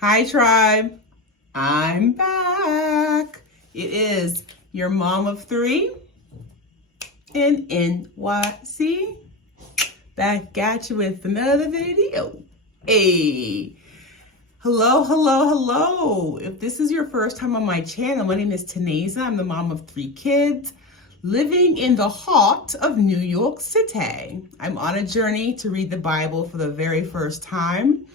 Hi, tribe. I'm back. It is your mom of three in NYC. Back at you with another video. Hey. Hello. If this is your first time on my channel, my name is Taneza. I'm the mom of three kids living in the heart of New York City. I'm on a journey to read the Bible for the very first time.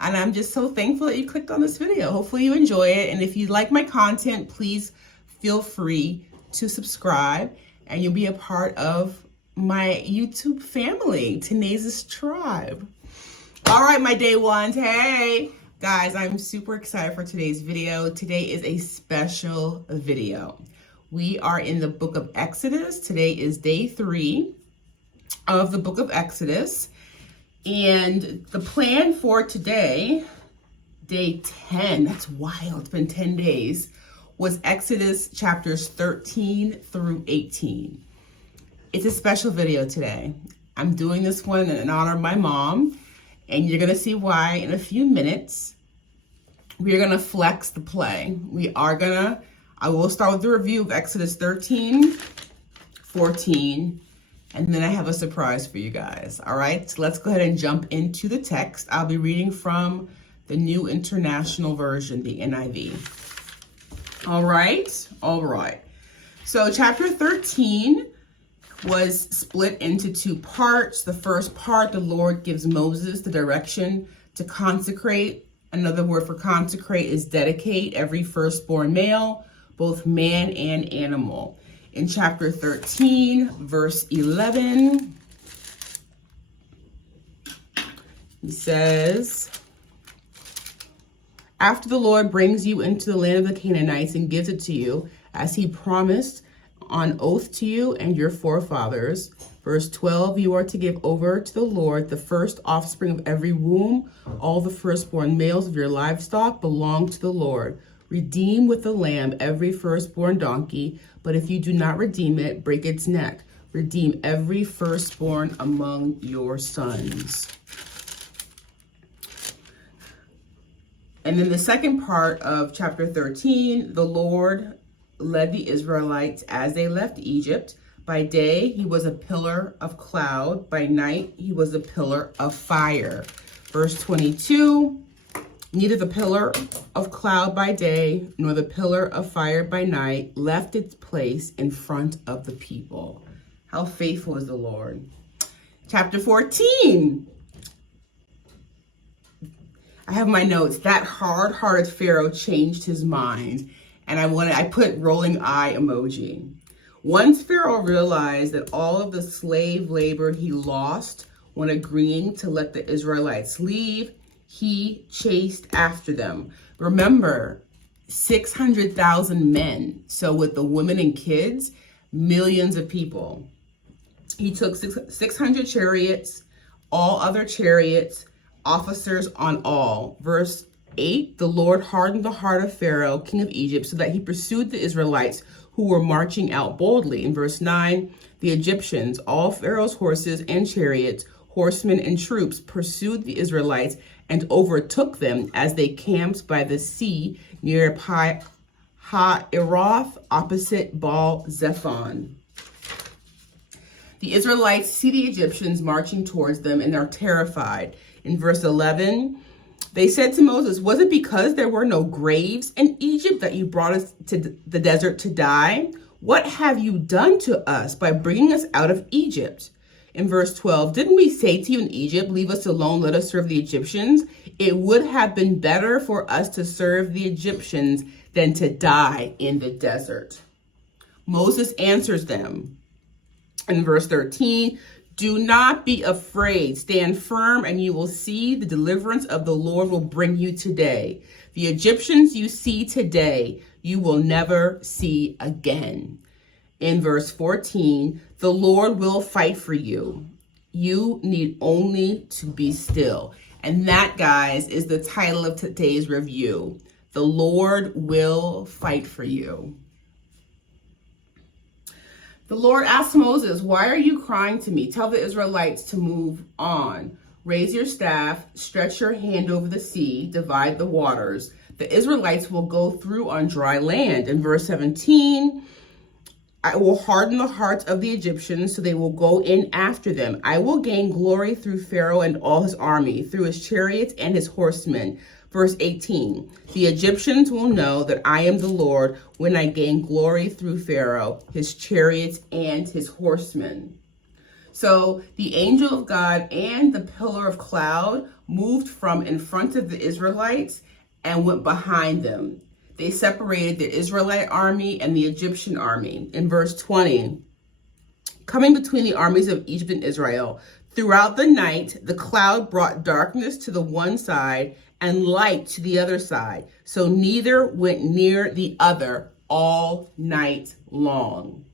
And I'm just so thankful that you clicked on this video. Hopefully you enjoy it. And if you like my content, please feel free to subscribe and you'll be a part of my YouTube family, Taneza's Tribe. All right, my day ones. Hey, guys, I'm super excited for today's video. Today is a special video. We are in the book of Exodus. Today is day 3 of the book of Exodus. And the plan for today, day 10, that's wild, it's been 10 days, was Exodus chapters 13 through 18. It's a special video today. I'm doing this one in honor of my mom, and you're gonna see why in a few minutes. We're gonna flex the play. I will start with the review of Exodus 13, 14, and then I have a surprise for you guys. All right, so let's go ahead and jump into the text. I'll be reading from the New International Version, the NIV. All right. So chapter 13 was split into 2 parts. The first part, the Lord gives Moses the direction to consecrate. Another word for consecrate is dedicate every firstborn male, both man and animal. In chapter 13, verse 11, he says, after the Lord brings you into the land of the Canaanites and gives it to you, as he promised on oath to you and your forefathers. Verse 12, you are to give over to the Lord the first offspring of every womb. All the firstborn males of your livestock belong to the Lord. Redeem with the lamb every firstborn donkey, but if you do not redeem it, break its neck. Redeem every firstborn among your sons. And then the second part of chapter 13, the Lord led the Israelites as they left Egypt. By day, he was a pillar of cloud. By night, he was a pillar of fire. Verse 22, neither the pillar of cloud by day nor the pillar of fire by night left its place in front of the people. How faithful is the Lord. Chapter 14. I have my notes. That hard-hearted Pharaoh changed his mind. And I put rolling eye emoji. Once Pharaoh realized that all of the slave labor he lost when agreeing to let the Israelites leave, he chased after them. Remember, 600,000 men. So with the women and kids, millions of people. He took 600 chariots, all other chariots, officers on all. Verse 8, the Lord hardened the heart of Pharaoh, king of Egypt, so that he pursued the Israelites who were marching out boldly. In verse 9, the Egyptians, all Pharaoh's horses and chariots, horsemen and troops, pursued the Israelites and overtook them as they camped by the sea near Pi-hahiroth, opposite Baal-zephon. The Israelites see the Egyptians marching towards them and are terrified. In verse 11, they said to Moses, was it because there were no graves in Egypt that you brought us to the desert to die? What have you done to us by bringing us out of Egypt? In verse 12, didn't we say to you in Egypt, leave us alone, let us serve the Egyptians? It would have been better for us to serve the Egyptians than to die in the desert. Moses answers them in verse 13, do not be afraid. Stand firm and you will see the deliverance of the Lord will bring you today. The Egyptians you see today, you will never see again. In verse 14, the Lord will fight for you. You need only to be still. And that, guys, is the title of today's review. The Lord will fight for you. The Lord asked Moses, why are you crying to me? Tell the Israelites to move on. Raise your staff, stretch your hand over the sea, divide the waters. The Israelites will go through on dry land. In verse 17, I will harden the hearts of the Egyptians, so they will go in after them. I will gain glory through Pharaoh and all his army, through his chariots and his horsemen. Verse 18, the Egyptians will know that I am the Lord when I gain glory through Pharaoh, his chariots, and his horsemen. So the angel of God and the pillar of cloud moved from in front of the Israelites and went behind them. They separated the Israelite army and the Egyptian army. In verse 20, coming between the armies of Egypt and Israel, throughout the night, the cloud brought darkness to the one side and light to the other side. So neither went near the other all night long.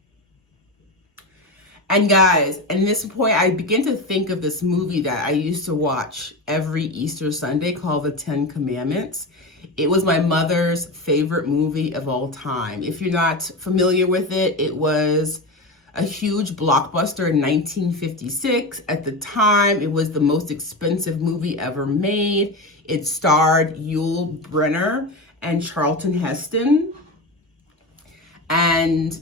And guys, at this point, I begin to think of this movie that I used to watch every Easter Sunday called The 10 Commandments. It was my mother's favorite movie of all time. If you're not familiar with it, it was a huge blockbuster in 1956. At the time, it was the most expensive movie ever made. It starred Yul Brynner and Charlton Heston. And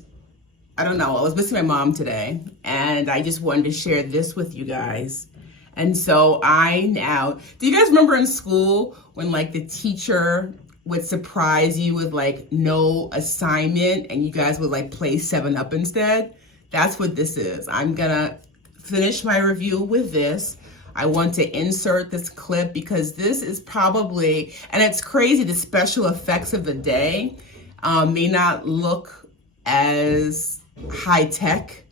I don't know, I was missing my mom today, and I just wanted to share this with you guys. And so do you guys remember in school when like the teacher would surprise you with like no assignment and you guys would like play 7-Up instead? That's what this is. I'm gonna finish my review with this. I want to insert this clip because this is probably, and it's crazy, the special effects of the day may not look as high tech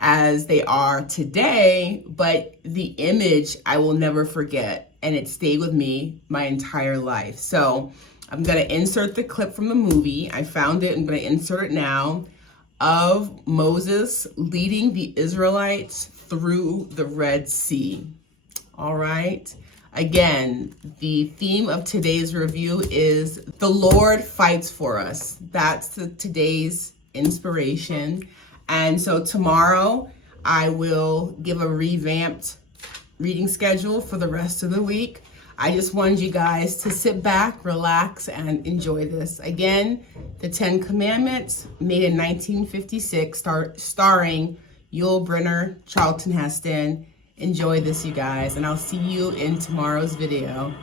as they are today, but the image I will never forget, and it stayed with me my entire life. So I'm gonna insert the clip from the movie. I found it, I'm gonna insert it now, of Moses leading the Israelites through the Red Sea. All right. Again, the theme of today's review is the Lord fights for us. That's today's inspiration. And so tomorrow I will give a revamped reading schedule for the rest of the week. I just wanted you guys to sit back, relax, and enjoy this. Again, the 10 Commandments, made in 1956, starring Yul Brynner, Charlton Heston. Enjoy this, you guys, and I'll see you in tomorrow's video.